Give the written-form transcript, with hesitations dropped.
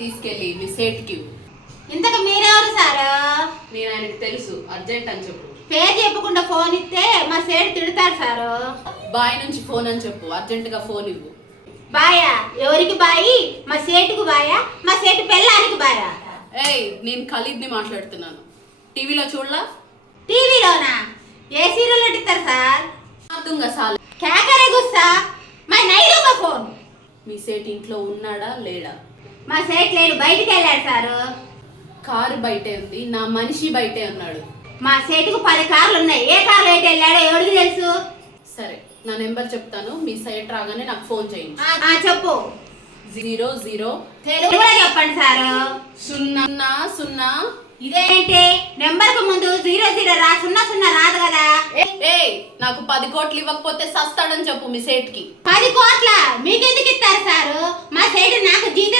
తీసుకెళ్ళి మీ సేట్కి. ఇంతకు మీరెవరు సారు? నేను ఆయనకు తెలుసు, అర్జెంట్ అని చెప్పు. పేరు చెప్పకుండా ఫోన్ ఇస్తే మా సేటు తిడతారు సారు. బాయ్ నుంచి ఫోన్ అని చెప్పు, అర్జెంటుగా ఫోన్ ఇవ్వు. బాయా? ఎవరికి బాయి? మా సేటుకు బాయా? మా సేటు పెళ్ళానికి బాయా? ఏయ్, నేను ఖలీద్ని మాట్లాడుతున్నాను. టీవీలో చూడలా? టీవీలోనా? ఏ సీరియల్ ఇస్తారు సార్? అర్థంగా సార్. కేకరే గుస్సా మా నైరుగా ఫోన్. మీ సేట్ ఇంట్లో ఉన్నాడా లేడా? మా సేట్ లేడు, బయటికి వెళ్ళాడు సారు. కారు బయటే ఉంది, నా మనిషి బయటే ఉన్నాడు. మా సేటుకు 10 కార్లు ఉన్నాయి. ఏ కార్లో అయితే వెళ్ళాడో ఎవరికి తెలుసు? సరే, నా నెంబర్ చెప్తాను, మీ సైట్ రాగానే నాకు ఫోన్ చేయండి. చెప్పు. 00 తెలుగులో చెప్పండి సారు. 00. ఇదేంటి నెంబర్ కు ముందు 00 రా, 00 రాదు కదా? ఏయ్, నాకు 10 కోట్లు ఇవ్వకపోతే సస్తాడని చెప్పు మీ సేట్కి. 10 కోట్ల మీకెందుకు ఇస్తారు సారు? మా సైడ్ నాకు జీతం